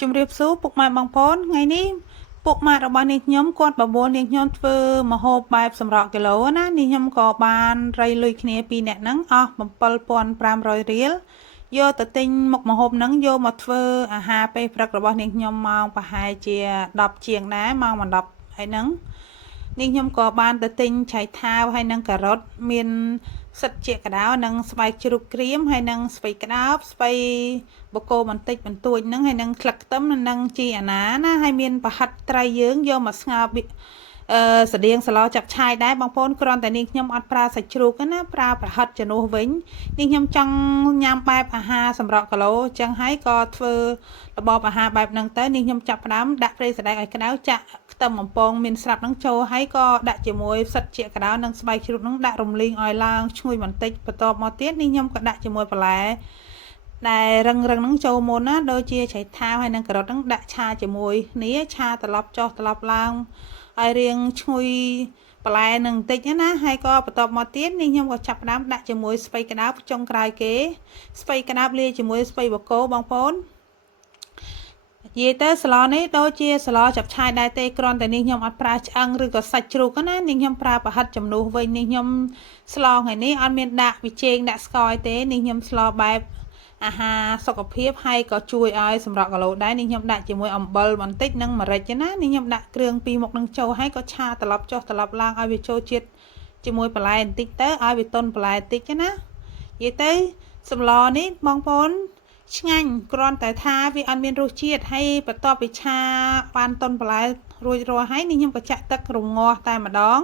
ជំរាបសួរពុកម៉ែបងប្អូនថ្ងៃនេះពុកម៉ែរបស់នាងខ្ញុំគាត់បបួលនាងខ្ញុំធ្វើម្ហូបបែបសម្រក់គីឡូណានាងខ្ញុំក៏បានរៃលុយគ្នាពីអ្នកហ្នឹងអស់7500រៀលយកទៅទិញមុខម្ហូបហ្នឹងយកមកធ្វើអាហារពេលព្រឹករបស់នាងខ្ញុំម៉ោងប្រហែលជា10ជាងដែរម៉ោង10ហើយហ្នឹងនាងខ្ញុំក៏បានទៅទិញឆៃថាវហើយនឹងការ៉ុតមានសិតជាកដៅនិងស្បែកជ្រូកក្រៀមហើយនឹងស្ពៃក្តោបស្ពៃបកគោបន្តិចបន្តួចហ្នឹងហើយនឹងក្លឹកខ្ទឹមនិងជីអាណាណាហើយមានប្រហិតត្រីយើងយកមកស្ងោរស្តៀងសឡចាប់ឆាយដែរបងប្អូនគ្រាន់តែនាងខ្ញុំអត់ប្រើសាច់ជ្រូកណាប្រើប្រហិតជំនួសវិញនាងខ្ញុំចង់ញ៉ាំបែបអាហារសម្រក់គីឡូអញ្ចឹងហើយក៏ធ្វើរបបអាហារបែបហ្នឹងទៅនាងខ្ញុំចាប់ផ្ដើមដាក់ប្រេងសណ្ដែកឲ្យក្តៅចាក់ខ្ទឹមបំពងមានស្រាប់ហ្នឹងចូលហើយក៏ដាក់ជាមួយផ្សិតជាក្តៅនិងស្បែកជ្រូកហ្នឹងដាក់រំលីងឲ្យឡើងឈ្ងុយបន្តិចបន្ទាប់មកទៀតនាងខ្ញុំក៏ដាក់ជាមួយបន្លែដែលរឹងហ្នឹងចូលមុនណាដូចជាឆៃថាវហើយនឹងការ៉ុតហ្នឹងដាក់ឆាជាមួយគ្នាឆាត្រឡប់ចុះត្រឡប់ឡើងឲ្យរៀងឈ្ងុយបន្លែនឹងបន្តិចណាហើយក៏បន្ទាប់មកទៀតនេះខ្ញុំក៏ចាប់ផ្ដើមដាក់ជាមួយស្ពៃក្តៅចុងក្រោយគេស្ពៃក្តៅលាយជាមួយស្ពៃបកគោបងប្អូននិយាយទៅស្លនេះដូចជាស្លចាប់ឆាយដែរទេគ្រាន់តែនេះខ្ញុំអត់ប្រើឆ្អឹងឬក៏សាច់ជ្រូកណានេះខ្ញុំប្រើប្រហិតជំនួសវិញនេះខ្ញុំស្លថ្ងៃនេះអត់មានដាក់វិជែងដាក់ស្ករទេនេះខ្ញុំស្លបែបអាហារសុខភាពហើយក៏ជួយឲ្យសម្រក់គីឡូដែរនេះខ្ញុំដាក់ជាមួយអំបិលបន្តិចនិងម្រេចណានេះខ្ញុំដាក់គ្រឿងពីរមុខនឹងចូលហើយក៏ឆាត្រឡប់ចុះត្រឡប់ឡើងឲ្យវាចូលជាតិជាមួយបន្លែបន្តិចទៅឲ្យវាទន់បន្លែបន្តិចណានិយាយទៅសម្លនេះបងប្អូនឆ្ងាញ់គ្រាន់តែថាវាអត់មានរសជាតិហើយបន្ទាប់ពីឆាបានទន់បន្លែរួចរាល់ហើយនេះខ្ញុំក៏ចាក់ទឹករងាស់តែម្ដង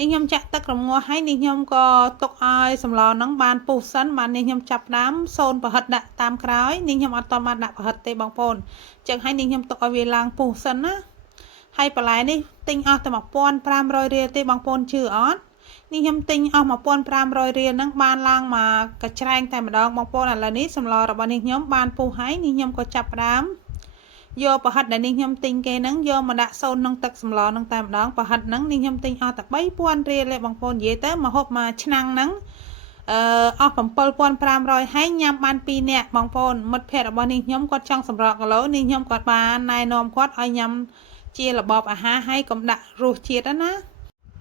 នេះខ្ញុំចាក់ទឹករងាស់ហើយនេះខ្ញុំក៏ទុកឲ្យសម្លហ្នឹងបានពុះសិនបាននេះខ្ញុំចាប់ផ្ដើមសូនប្រហិតដាក់តាមក្រោយនេះខ្ញុំអត់តបានដាក់ប្រហិតទេបងប្អូនអញ្ចឹងហើយនេះខ្ញុំទុកឲ្យវាឡើងពុះសិនណាហើយបន្លែនេះទិញអស់តែ1500រៀលទេបងប្អូនជឿអត់នេះខ្ញុំទិញអស់1500រៀលហ្នឹងបានឡើងមកកញ្ច្រែងតែម្ដងបងប្អូនឥឡូវនេះសម្លរបស់នេះខ្ញុំបានពុះហើយនេះខ្ញុំក៏ចាប់ផ្ដើមយកប្រហិតដែលនេះខ្ញុំទិញគេហ្នឹងយកមកដាក់សូនក្នុងទឹកសម្លហ្នឹងតែម្ដងប្រហិតហ្នឹងនេះខ្ញុំទិញអស់តែ3000រៀលទេបងប្អូននិយាយទៅមកហូបមួយឆ្នាំងហ្នឹងអស់7500ហើយញ៉ាំបាន2នាក់បងប្អូនមិត្តភ័ក្តិរបស់នេះខ្ញុំគាត់ចង់សម្រក់គីឡូនេះខ្ញុំគាត់បានណែនាំគាត់ឲ្យញ៉ាំជារបបអាហារហើយកុំដាក់រសជាតិណា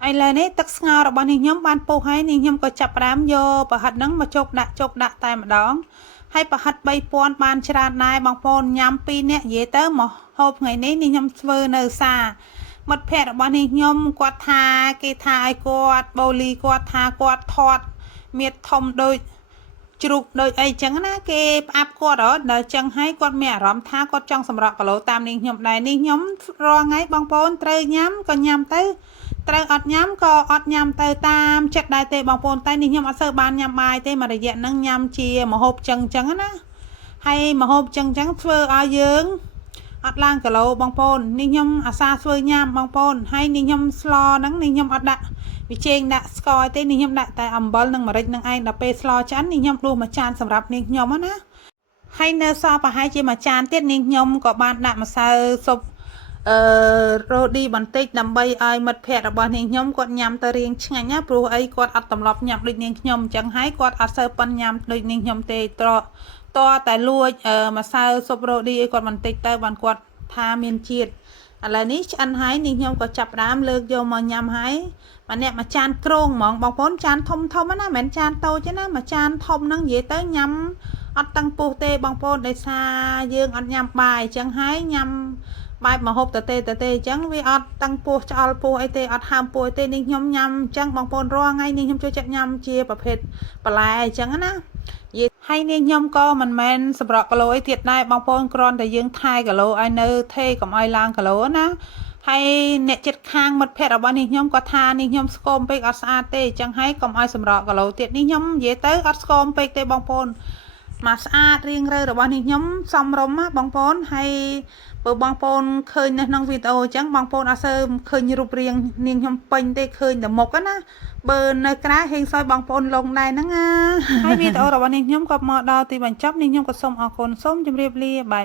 ឥឡូវនេះទឹកស្ងោររបស់នេះខ្ញុំបានពុះហើយនេះខ្ញុំក៏ចាប់ផ្ដើមយកប្រហិតហ្នឹងមកជោគដាក់តែម្ដងហើយប្រហិត3000បានច្រើនដែរបងប្អូនញ៉ាំ2នាក់និយាយទៅមកហូបថ្ងៃនេះនេះខ្ញុំធ្វើនៅសាមិត្តភ័ក្តិរបស់នេះខ្ញុំគាត់ថាគេថាឲ្យគាត់បូលីគាត់ថាគាត់ថតមៀតធំដូចជ្រូកដូចអីចឹងណាគេផ្អាប់គាត់ដល់ចឹងហើយគាត់មានអារម្មណ៍ថាគាត់ចង់សម្រក់គីឡូតាមនេះខ្ញុំដែរនេះខ្ញុំរាល់ថ្ងៃបងប្អូនត្រូវញ៉ាំក៏ញ៉ាំទៅត្រូវអត់ញ៉ាំក៏អត់ញ៉ាំទៅតាមចិត្តដែរទេបងប្អូនតែនេះខ្ញុំអត់សូវបានញ៉ាំបាយទេមួយរយៈហ្នឹងញ៉ាំជាម្ហូបចឹងណាហើយម្ហូបចឹងធ្វើឲ្យយើងអត់ឡើងគីឡូបងប្អូននេះខ្ញុំអាសាធ្វើញ៉ាំបងប្អូនហើយនេះខ្ញុំស្លហ្នឹងនេះខ្ញុំអត់ដាក់វិជែងដាក់ស្ករទេនេះខ្ញុំដាក់តែអំបិលនិងម្រេចនឹងឯងដល់ពេលស្លឆ្អិននេះខ្ញុំដួសមួយចានសម្រាប់នាងខ្ញុំណាហើយនៅសល់ប្រហែលជាមួយចានទៀតនាងខ្ញុំក៏បានដាក់ម្សៅស៊ុបរ៉ូឌីបន្តិចដើម្បីឲ្យមិត្តភ័ក្តិរបស់នាងខ្ញុំគាត់ញ៉ាំទៅរៀងឆ្ងាញ់ណាព្រោះអីគាត់អត់ទម្លាប់ញ៉ាំដូចនាងខ្ញុំអញ្ចឹងហើយគាត់អត់សូវប៉ិនញ៉ាំដូចនាងខ្ញុំទេតតែលួចម្សៅស៊ុបរ៉ូឌីឲ្យគាត់បន្តិចទៅបានគាត់ថាមានជាតិឥឡូវនេះឆ្អិនហើយនេះខ្ញុំក៏ចាប់ផ្ដើមលើកយកមកញ៉ាំហើយម្នាក់មួយចានគ្រងហ្មងបងប្អូនចានធំណាមិនមែនចានតូចទេណាមួយចានធំហ្នឹងនិយាយទៅញ៉ាំអត់តឹងពោះទេបងប្អូនដោយសារយើងអត់ញ៉ាំបាយអញ្ចឹងហើយញ៉ាំបែបមកហូបតទេអញ្ចឹងវាអត់តឹងពោះឆ្អល់ពោះអីទេអត់ហើមពោះទេនេះខ្ញុំញ៉ាំអញ្ចឹងបងប្អូនរាល់ថ្ងៃនេះខ្ញុំចូលចិត្តញ៉ាំជាប្រភេទបន្លែអញ្ចឹងណាហើយនេះខ្ញុំក៏មិនមែនសម្រក់គីឡូអីទៀតដែរបងប្អូនគ្រាន់តែយើងថែគីឡូឲ្យនៅថេកុំឲ្យឡើងគីឡូណាហើយអ្នកចិត្តខាងមិត្តភ័ក្តិរបស់នេះខ្ញុំក៏ថានេះខ្ញុំស្គមពេកអត់ស្អាតទេអញ្ចឹងហើយកុំឲ្យសម្រក់គីឡូទៀតនេះខ្ញុំនិយាយទៅអត់ស្គមពេកទេបងប្អូនមកស្អាតរៀងរើរបស់នេះខ្ញុំសមរម្យណាបងប្អូនហើយបើបងប្អូនឃើញនៅក្នុងវីដេអូអញ្ចឹងបងប្អូនអត់សូវឃើញរូបរាងនាងខ្ញុំពេញទេឃើញតែមុខណាបើនៅក្រៅហេងសយបងប្អូនលងដែរហ្នឹងហើយវីដេអូរបស់នេះខ្ញុំក៏មកដល់ទីបញ្ចប់នេះខ្ញុំក៏សូមអរគុណសូមជម្រាបលាបាយ